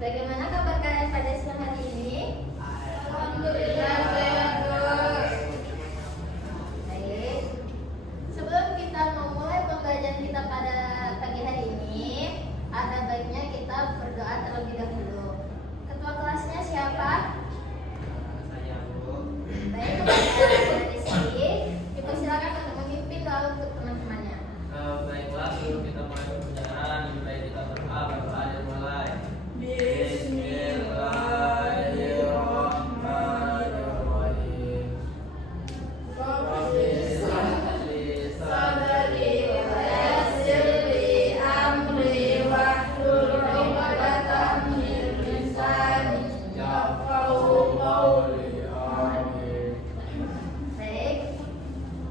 Bagaimana kabar kalian pada siang hari ini? Alhamdulillah bagus. Baik. Sebelum kita memulai pembelajaran kita pada pagi hari ini, ada baiknya kita berdoa terlebih dahulu. Ketua kelasnya siapa? Saya Bu. Baik, kepada Rizky, dipersilakan untuk memimpin doa untuk teman-temannya. Baiklah, sebelum kita mulai pembelajaran, lebih baik kita berdoa baru ada mulai. Bismillahirrahmanirrahim. Rabbi shrahli sadri wa yassir li amri wahlul 'uqdatam min lisani yafqahu qawli. Amin. Baik,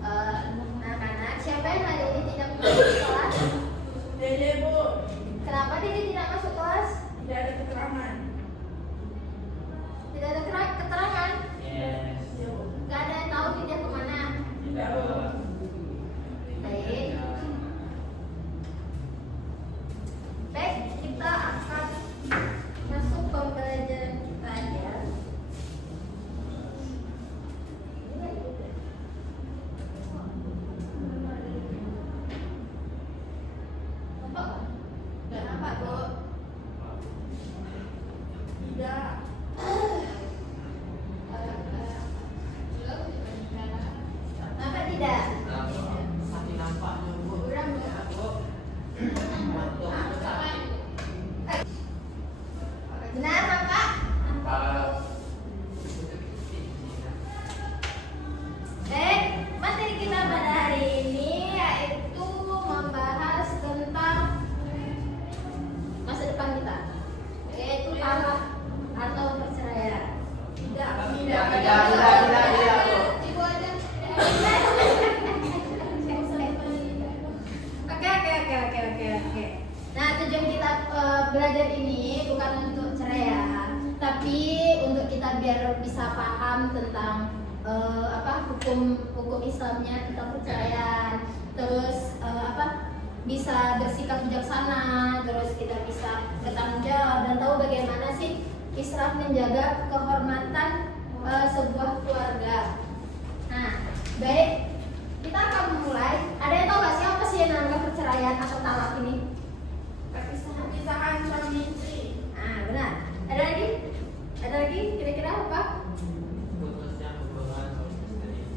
anak-anak, siapa yang hari ini tidak masuk kelas? Dede Bu, Kenapa Dede tidak masuk kelas? tidak ada keterangan. Tidak ada keterangan. Yes. Gak ada yang tahu dia kemana. Tidak. Baik. Baik, kita akan masuk pembelajaran kita ya. Nampak? Gak nampak, Bu. Tidak. Nampak tidak? Saking nampaknya Bu. Kurang, Bu. Benar, nampak? Baik, materi kita pada hari ini yaitu membahas tentang masa depan kita, yaitu talak atau perceraian. Tidak. Ibu ada. Oke. Nah, tujuan kita belajar ini bukan untuk cerai ya, tapi untuk kita biar bisa paham tentang hukum Islamnya tentang perceraian, terus bisa bersikap bijaksana, terus kita bisa bertanggung jawab dan tahu bagaimana sih Islam menjaga kehormatan sebuah keluarga. Nah, baik, kita akan memulai. Ada yang tahu nggak sih apa sih yang namanya perceraian atau talak ini? Perpisahan suami istri. Nah, benar. Ada lagi? Ada lagi? Kira-kira apa? Putusnya hubungan suami istri.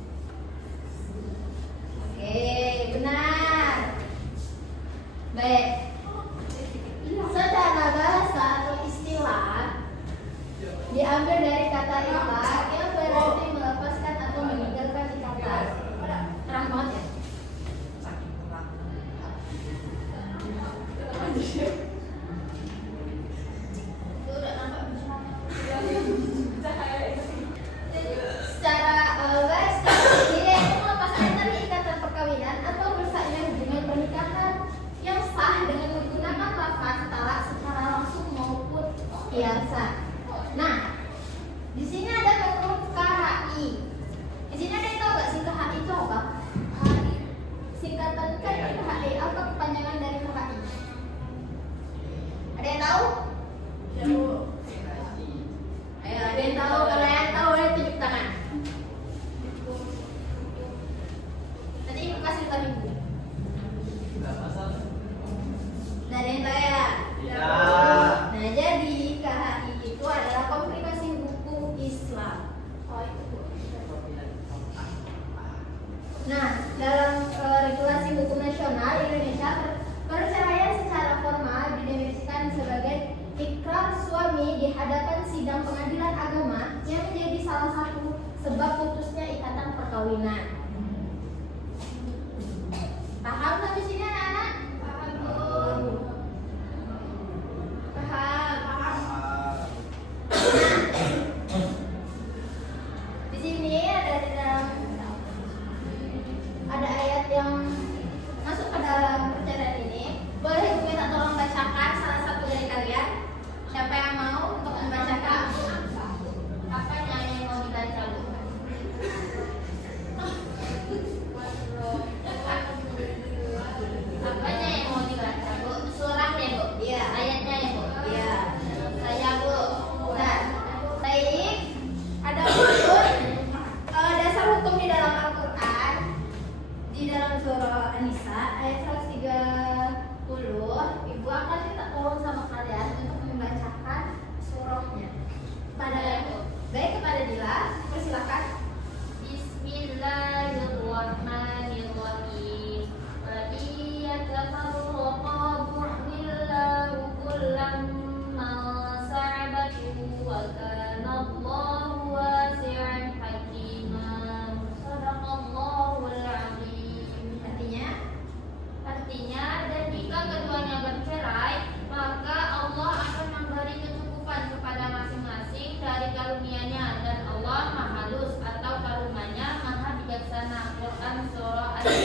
Oke, benar. Baik. Secara bahasa atau istilah diambil dari kata ikhlas yang berarti melepaskan atau meninggalkan ikatan. Terang banget ya? Saking terang. Itu udah nampak. Secara bahasa dia itu melepaskan dari ikatan perkawinan atau rusaknya hubungan pernikahan yang sah dengan menggunakan lafaz talak secara langsung maupun kiasan. Nah, di sini ada menurut KHI. Di sini ada yang tahu nggak sih KHI itu apa? Singkatan kan KHI apa kepanjangan dari KHI? Ada yang tahu? Ya Bu. Ayo, ada yang tahu? Kalau yang tahu boleh tunjuk tangan. Nanti ibu kasih tahu ibu. Enggak masalah. Nah, ada yang tahu ya? Tidak. Nah, jadi KHI itu adalah komplikasi hukum Islam. Oh, itu Bu. Nah, dalam regulasi hukum nasional Indonesia, perceraian secara formal didefinisikan sebagai ikrar suami di hadapan sidang pengadilan agama yang menjadi salah satu sebab putusnya ikatan perkawinan. Paham sampai sini anak-anak? Paham, Bu. Paham. Di sini ada ayat yang masuk ke dalam perceraian ini. Boleh ibu minta tolong bacakan salah satu dari kalian? Siapa yang mau untuk membacakan? Apa yang mau dibaca? Bu?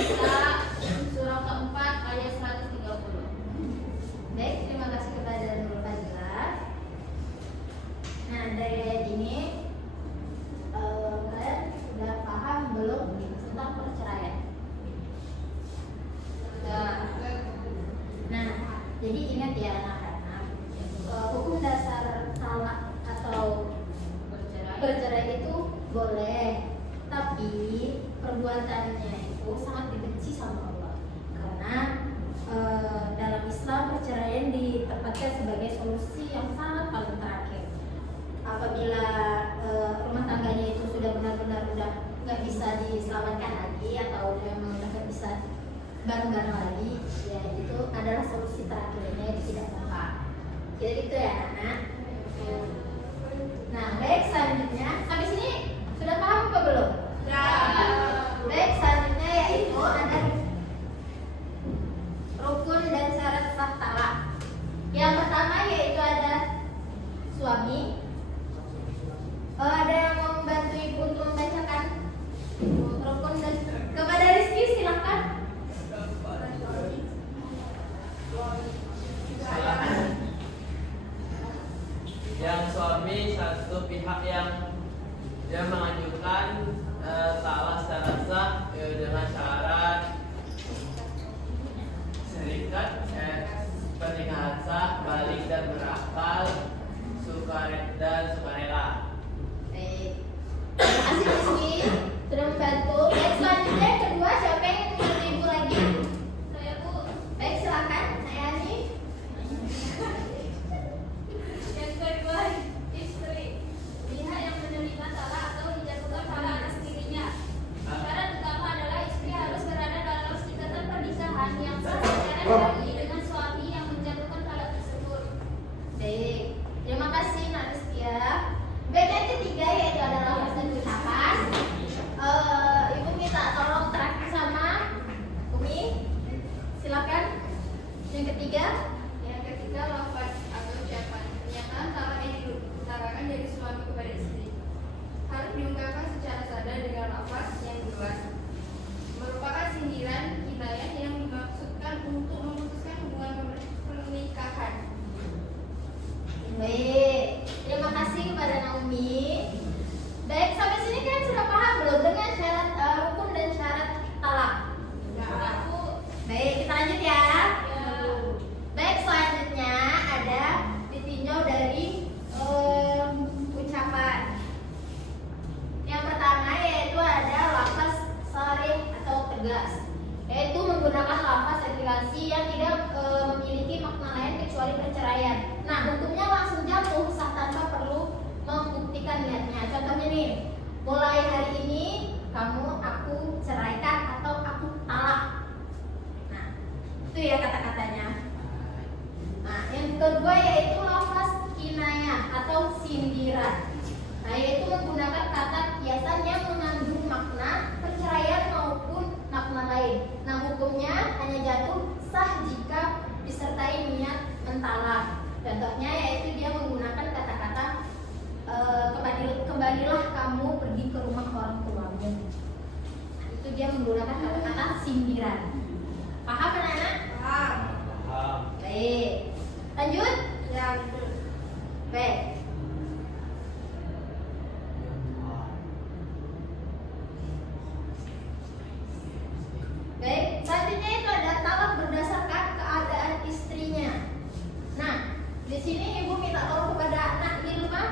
An-Nisa surah keempat ayat 130. Baik, terima kasih kepada Nurul Fadilah. Nah, dari ayat ini kalian sudah paham belum tentang perceraian? Sudah. Nah, jadi ingat ya anak-anak, hukum dasar talak atau bercerai itu boleh, tapi perbuatannya itu sangat dibenci sama Allah. Karena dalam Islam perceraian ditempatkan sebagai solusi yang sangat paling terakhir. Apabila rumah tangganya itu sudah benar-benar udah nggak bisa diselamatkan lagi atau memang udah nggak bisa bareng-bareng lagi, ya itu adalah solusi terakhirnya, itu tidak mempan. Jadi gitu ya anak. Nah, baik, selanjutnya sampai sini sudah paham apa belum? Ya. Baik, selanjutnya yaitu ada rukun dan syarat sah talak. Yang pertama yaitu ada suami. Ada yang mau membantu ibu untuk membacakan rukun dan kepada Rizky silakan. Yang suami satu pihak yang dia mengajukan talak secara sah dengan syarat serikat pernikahan sah, balik dan berakal, sukarela. Baik. Terima kasih Rizky sudah membantu. Baik, selanjutnya yang kedua siapa yang ingin membantu ibu lagi? Saya Bu. Baik, silakan. Saya Ani. Yang kedua, istri. Pihak yang menerima talak atau dijatuhkan talak atas dirinya. Syarat utama adalah istri harus berada dalam ikatan pernikahan yang sah secara syar'i dengan suami yang menjatuhkan talak tersebut. Baik. Terima kasih Nak Rizky ya. Baik, yang ketiga yaitu adalah lafaz dan ucapan. Ibu minta tolong terakhir sama Umi. Silakan. Yang ketiga. Yang ketiga, lafaz atau ucapan. Pernyataan talak yang diutarakan dari suami kepada istri harus diungkapkan secara sadar dengan lafaz yang jelas. Merupakan sindiran kinayah yang dimaksudkan untuk memutuskan hubungan pernikahan. Baik. Terima kasih kepada Naomi. Baik, sampai sini kalian sudah paham belum dengan syarat rukun dan syarat talak? Ya. Baik, kita lanjut ya. Baik, selanjutnya ada ditinjau dari ucapan. Yang pertama yaitu ada lafaz sharih atau tegas, yaitu menggunakan lafaz aplikasi yang tidak memiliki makna lain kecuali perceraian. Nah, hukumnya langsung jatuh sah tanpa perlu membuktikan niatnya. Contohnya nih, mulai hari ini kamu aku ceraikan atau aku talak. Nah, itu ya kata-katanya. Nah, yang kedua yaitu lafaz kinayah atau sindiran. Nah, yaitu menggunakan kata kiasan yang mengandung makna perceraian maupun makna lain. Nah, hukumnya hanya jatuh sah jika disertai niat mentalak. Contohnya yaitu dia menggunakan kata-kata kembalilah kamu pergi ke rumah orang tuamu. Nah, itu dia menggunakan kata-kata sindiran. Paham anak-anak? Paham. Baik. Lanjut? Ya, betul. Baik. Baik, selanjutnya itu ada talak berdasarkan keadaan istrinya. Nah, di sini ibu minta tolong kepada anak di rumah.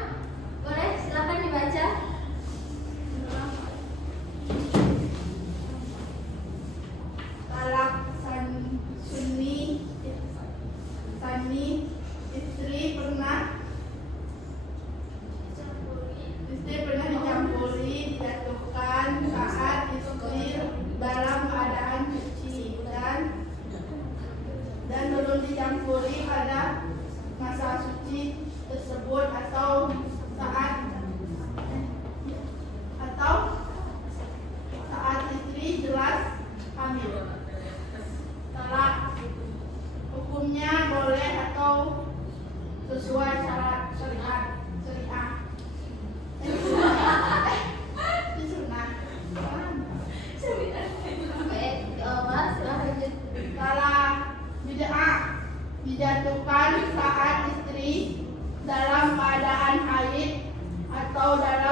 Boleh, silakan dibaca. Talak Sani istri pernah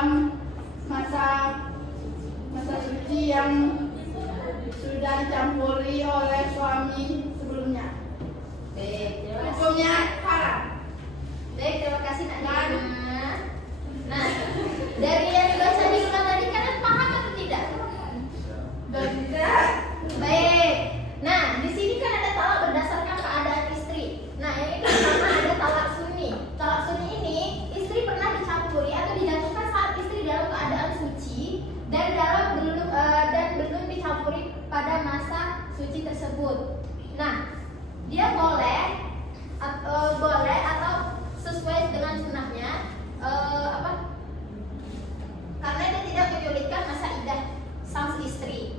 dalam masa suci yang sudah dicampuri oleh suami sebelumnya. Baik, terima kasih. Hukumnya haram. Baik, terima kasih Nak Nina. Nah, dari yang dibaca di rumah tadi kalian paham atau tidak? Tidak. Baik. Nah, di sini kan ada talak berdasarkan keadaan istri. Nah, ini kan sama ada talak sunni. Talak sunni ini istri pernah dicampuri atau dijatuhkan saat istri dalam keadaan suci dan belum dicampuri pada masa suci tersebut. Nah, dia boleh atau sesuai dengan sunnahnya karena dia tidak menyulitkan masa iddah sang istri.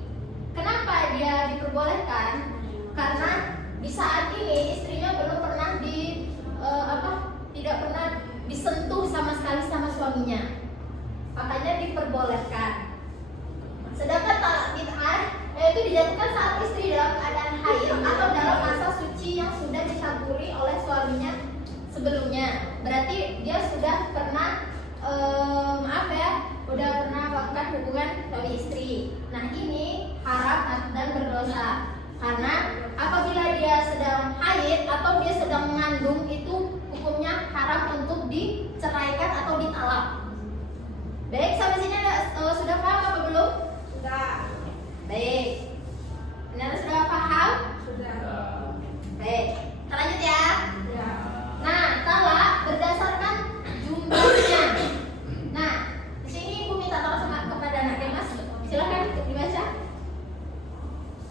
Kenapa dia diperbolehkan? Karena di saat ini istrinya belum pernah tidak pernah disentuh sama sekali sama suaminya, makanya diperbolehkan. Sedangkan talak bid'ah yaitu dijatuhkan saat istri dalam keadaan haid atau dalam masa suci yang sudah dicampuri oleh suaminya sebelumnya. Berarti dia sudah pernah udah pernah melakukan hubungan suami istri. Nah, ini haram dan berdosa. Karena apabila dia sedang haid atau dia sedang mengandung, itu hukumnya haram untuk diceraikan atau ditalak. Baik, sampai sini sudah paham apa belum? Sudah. Baik. Benar sudah paham? Sudah. Baik. Kita lanjut ya. Ya. Nah, talak berdasarkan jumlahnya. Nah, di sini Ibu minta tolong kepada anak kemas. Silakan dibaca.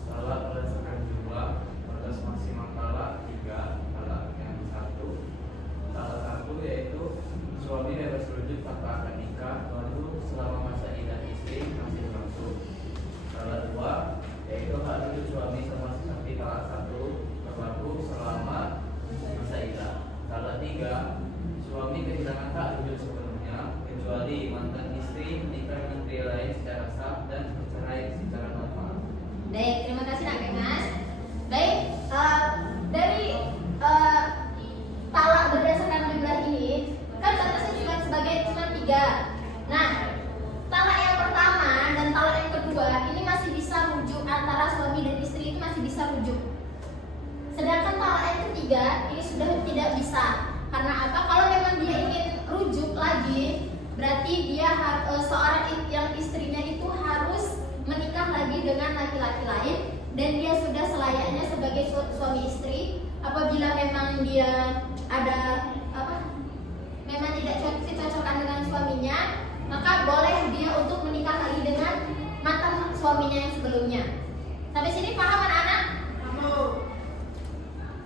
Talak berdasarkan jumlah, batas maksimal talak 3, talak yang 1. Talak 1 yaitu suami bebas rujuk tanpa akad nikah baru selama masa iddah istri masih berlangsung. Talak 2 yaitu hak rujuk suami sama seperti talak 1 berlaku selama masa iddah. Talak 3, suami kehilangan hak rujuk sepenuhnya kecuali mantan istri menikah dengan pria lain secara sah dan bercerai secara normal. Baik, terima kasih Nak Kemas. Baik, dari talak berdasarkan jumlah ini kan batasnya cuma 3. Nah, talak yang pertama dan talak yang kedua ini masih bisa rujuk antara suami dan istri, itu masih bisa rujuk. Sedangkan talak yang ketiga ini sudah tidak bisa. Karena apa? Kalau memang dia ingin rujuk lagi, berarti dia seorang yang istrinya itu harus menikah lagi dengan laki-laki lain dan dia sudah selayaknya sebagai suami istri. Apabila memang dia ada memang tidak kecocokan dengan suaminya, maka boleh dia untuk menikah lagi dengan mantan suaminya yang sebelumnya. Sampai sini paham anak-anak?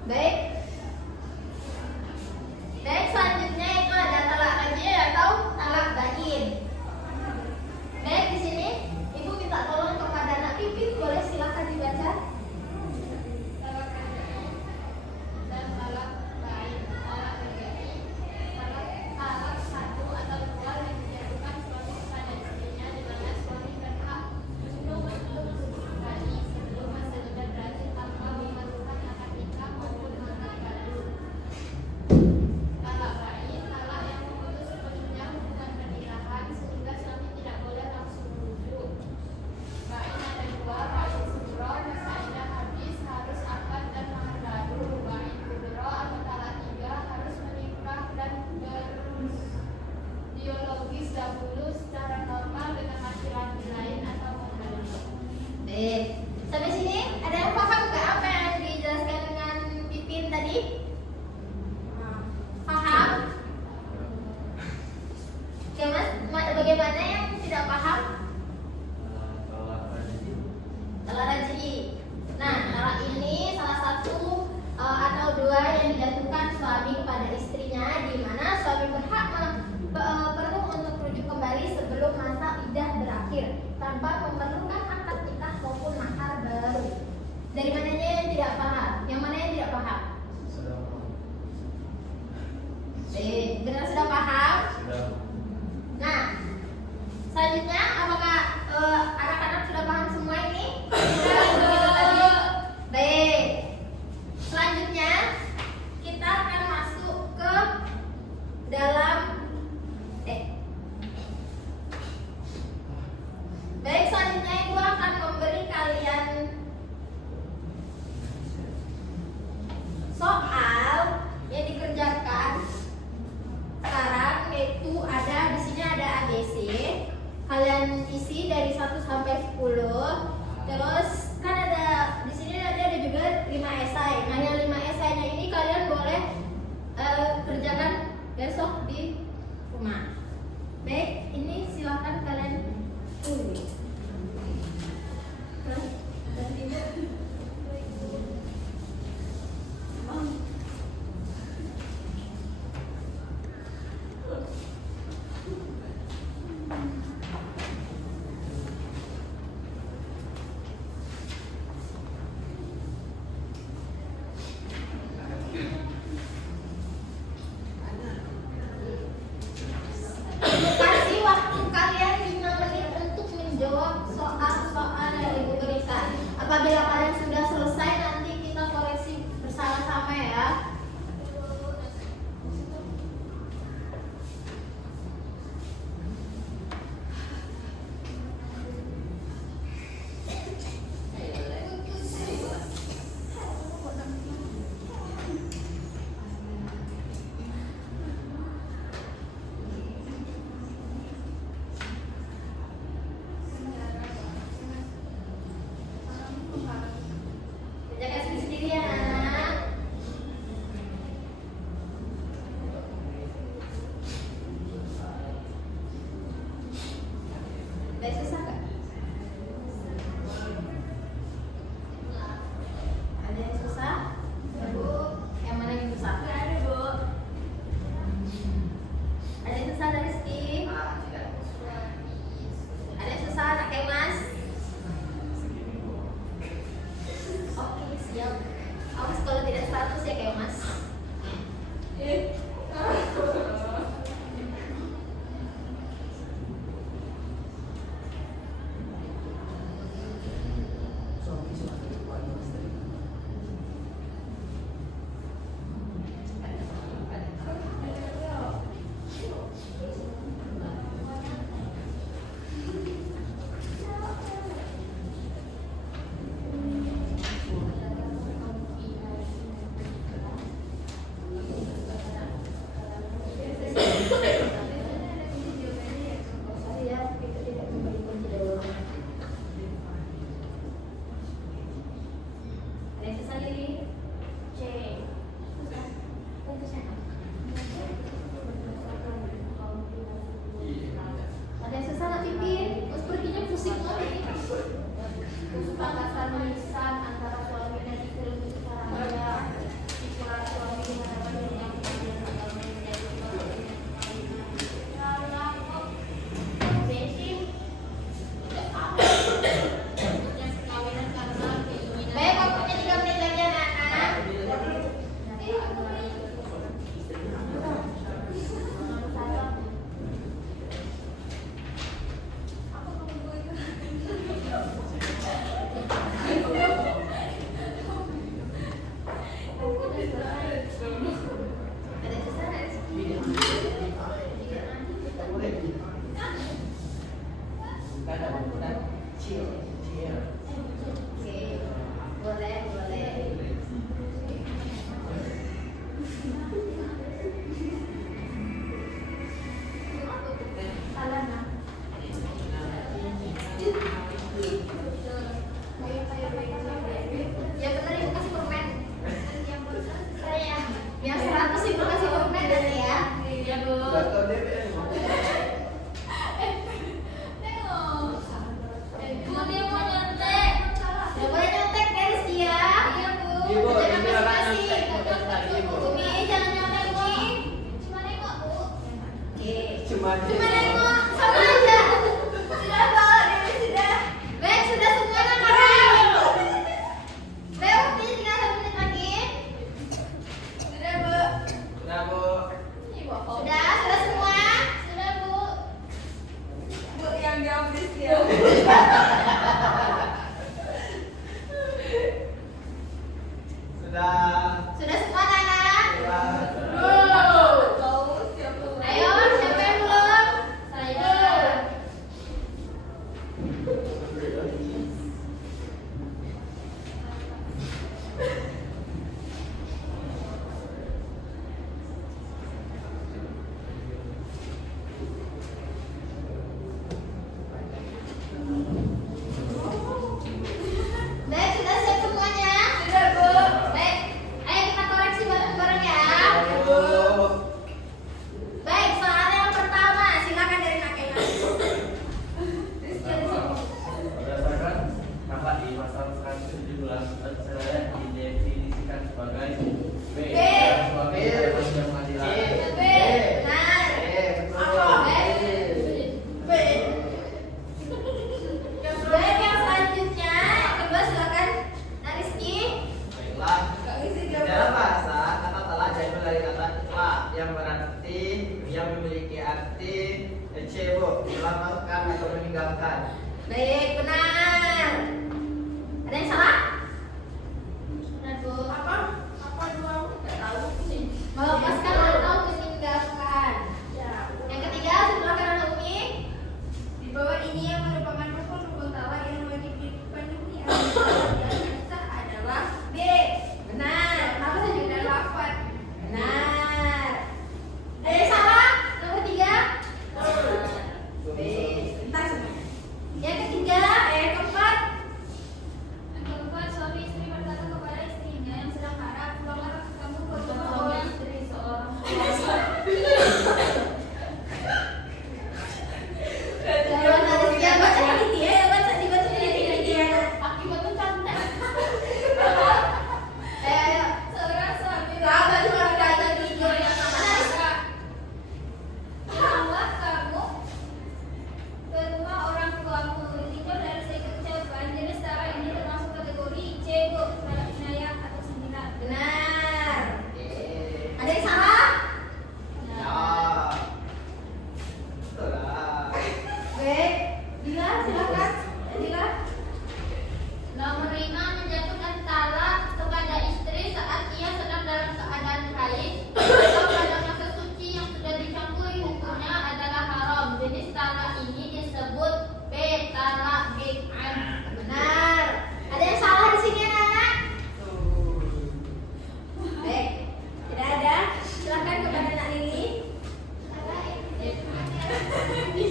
Baik. Baik, selanjutnya itu ada talak raj'i atau talak bain. Baik, di sini Ibu minta tolong kepada anak Pipit, boleh silakan dibaca. Talak raj'i dan talak bain. Talak raj'i, talak 1 atau 2 yang dijatuhkan suami kepada istrinya di mana suami berhak untuk kembali sebelum masa iddah berakhir tanpa melakukan akad nikah maupun akad baru. Talak bain, talak yang memutus sepenuhnya hubungan pernikahan sehingga suami tidak boleh langsung rujuk. Bain ada 2, bain sugro, masa iddah habis harus akad dan mahar baru. Bain kubro atau talak 3 harus menikah dan biologis dahulu secara normal dengan laki-laki lain atau membeli. Baik. Sampai sini ada yang paham nggak apa yang dijelaskan dengan Pipin tadi? Paham? Oke Mas, bagaimana yang tidak paham? Talak raj'i. Talak raj'i. Nah, talak ini salah satu atau 2 yang dijatuhkan suami kepada istrinya, di mana suami berhak perlu untuk rujuk kembali sebelum masa iddah berakhir tanpa memerlukan akad nikah maupun mahar baru. Dari mananya yang tidak paham? Yang mana yang tidak paham? Sudah Benar sudah paham? sudah Nah, selanjutnya apakah Terus kan ada di sini nanti ada juga 5 esai. Nah, yang 5 esainya ini kalian boleh kerjakan besok di rumah. Baik, ini silakan kalian tulis. Kasih waktu kalian 5 menit untuk menjawab soal-soal yang Ibu berikan. Apabila kalian sudah selesai, nanti kita koreksi bersama-sama ya. Jaga sendiri ya, anak. Ada yang susah nggak? Ada yang susah? Ya, Bu. Yang mana yang susah? Ada, Bu. Ada yang susah dari Rizky? Ada yang susah anak kayak Mas? Oke, siap. Awas kalau tidak 100 ya kayak Mas. Ada yang susah nggak Pipin? Terus perginya pusing banget ini. Kesepakatan lisan antara suami dan istri untuk sekarang ya. Ikulah suami dengan badan yang kemudian agama yang menjadi baik, waktunya 3 menit lagi anak-anak. Oke, boleh, boleh. Salah, Nak. Ya benar, Ibu kasih permen. Yang 100 Ibu kasih permen nanti ya. Ya, Bu. Bu, dia mau nyontek. Nggak boleh nyontek guys ya. Iya, Bu. Ibu, Jangan ini orang masing-masing. nyontek, Ibu. Umi, jangan nyontek, Umi. Cuma nengok, Bu. Oke. Cuma Cuma nengok, sama aja. Sudah, Bu. Dewi sudah. Baik, sudah semua kan orang? Baik, waktunya tinggal 1 menit lagi. Sudah, Bu. Sudah, Bu. Sudah semua? Sudah, Bu. Bu yang jawab Rizky. Sudah. Sudah semua, Nana? Sudah. Ayo, siapa yang belum? yang memiliki arti C, Bu, menyelamatkan atau meninggalkan. Baik, benar. Ada yang salah? Benar, Bu. Apa dua? Nggak tahu sih. Melepaskan atau meninggalkan. Yang ketiga, sebelah kanan Umi. Di bawah ini yang merupakan rukun-rukun talak yang wajib dipenuhi oleh adalah B. Benar. Apa saja Dan lafaz. benar. Ada yang salah? Nomor 3. Bentar semuanya. Yang ketiga, keempat. Yang keempat, suami istri berkata kepada istrinya yang sedang marah, pulanglah kamu ke rumah istri seorang Jangan harus dia baca teliti ya, baca dibaca teliti ya. Akibat tuh cantik. Ayo. seorang suami Berapa cuma ada tidur yang sama. pulanglah kamu ke rumah orang tuamu. Ditinjau dari segi ucapan, jenis tara ini termasuk kategori C, Bu, terhadap inayah atau sindiran. Benar. Ada yang salah? Ya. Betul lah. Baik. Dila, silakan. Dila. Nomor 5, menjatuhkan talak kepada istri saat ia sedang dalam keadaan haid atau pada masa suci yang sudah dicampuri hukumnya adalah haram. Jenis talak ini disebut B, talak bid'ah. Benar. Ada yang salah di sini anak-anak? Baik. Tidak ada. Silakan kepada Nak Lili.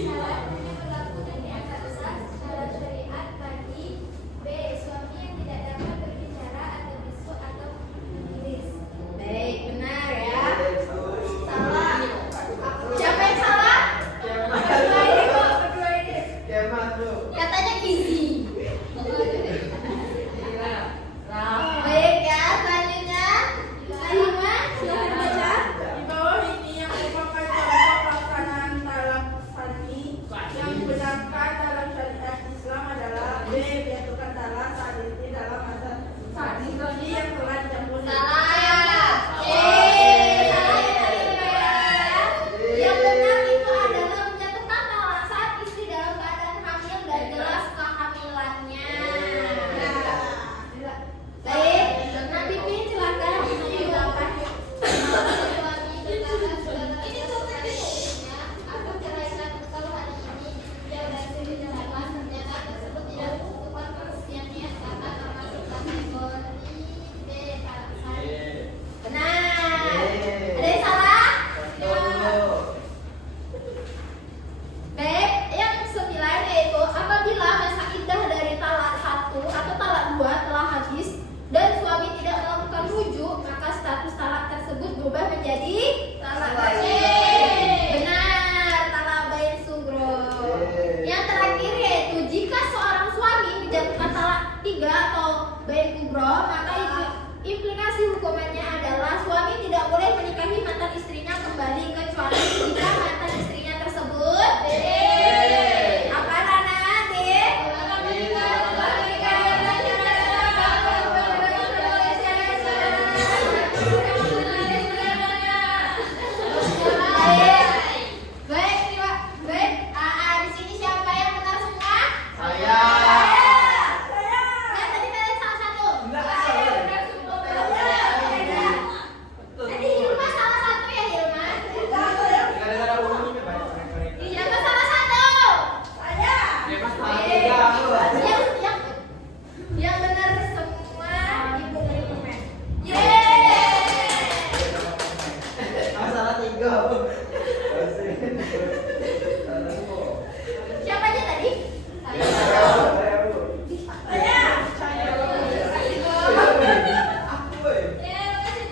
Salah berlaku dan dianggap sah secara syariat bagi B, suami yang tidak dapat berbicara atau bisu atau menulis. Baik, benar ya. Betul. Salah. Siapa yang salah? Berdua ini kok, berdua ini. Kemas, Bu. Katanya gizi. Baik ya, selanjutnya Salima, silakan baca. Di bawah ini yang merupakan contoh pelaksanaan talak sani yang dibenarkan dalam syariat Islam adalah B. Menjatuhkan talak saat istri dalam masa suci yang telah dicampuri. Salah. Salah ya Salima ya. Yang benar itu adalah menjatuhkan talak saat istri dalam keadaan hamil dan jelas kehamilannya. Baik, Nak Pipin silakan. Silakan. Suami berkata saudara istrinya, aku ceraikan engkau hari ini. Dia berhasil diceraikan, ternyata tersebut tidak menentukan kepastiannya karena termasuk kategori B, talak sari. Benar. Ada yang salah? Betul. Baik, yang 9 yaitu apabila masa iddah dari talak 1 atau talak 2 telah habis dan suami tidak melakukan rujuk, maka status talak tersebut berubah menjadi talak bain. Benar, talak bain sugro. Yang terakhir yaitu jika seorang suami menjatuhkan talak 3 atau bain kubro, maka implikasi hukumannya adalah suami tidak boleh menikahi mantan istrinya kembali kecuali jika mantan istrinya tersebut apa anak-anak? Baik, terima baik. Di sini siapa yang benar semua? Saya. Kan tadi kalian salah satu. Enggak, salah. Benar semua. Tadi Hilma salah satu ya Hilma. Gara-gara umumnya banyak mereka. Siapa salah satu? Kemas salah tiga, Bu. Yang benar semua ibu komen. Yeay. Masalah tiga, Bu. Salah, Bu. Siapa aja tadi? Saya, Bu. Aku, woy.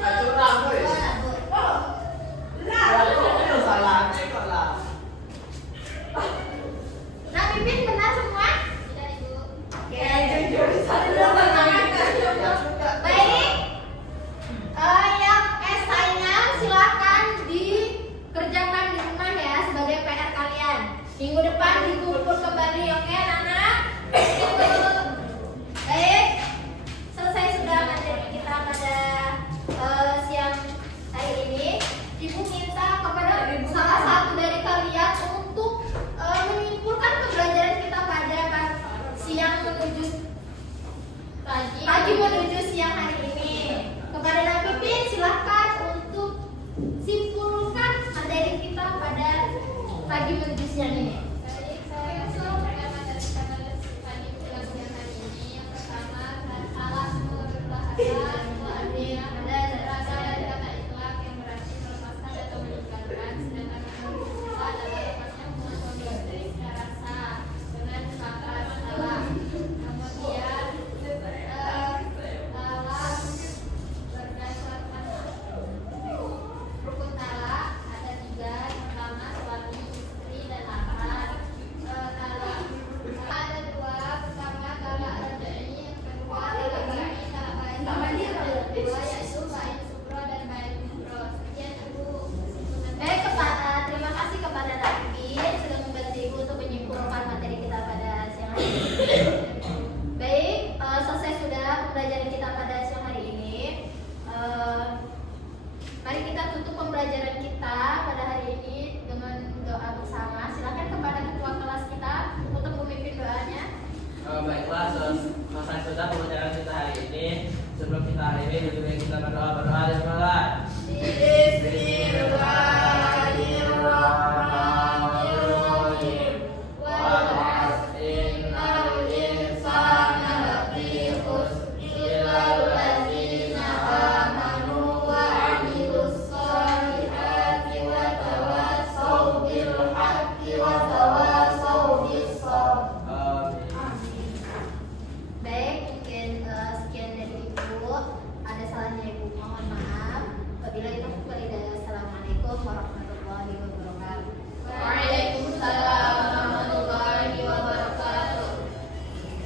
Curang, woy. Aku salah, aku kok lah. Nah, Pipin benar semua? Tidak, Ibu. Oke, baik. Yang esainya silakan dikerjakan di rumah ya sebagai PR kalian. Minggu depan dikumpul kembali, oke anak-anak? Baik, selesai sudah materi kita pada siang hari ini. Ibu minta kepada yang ini.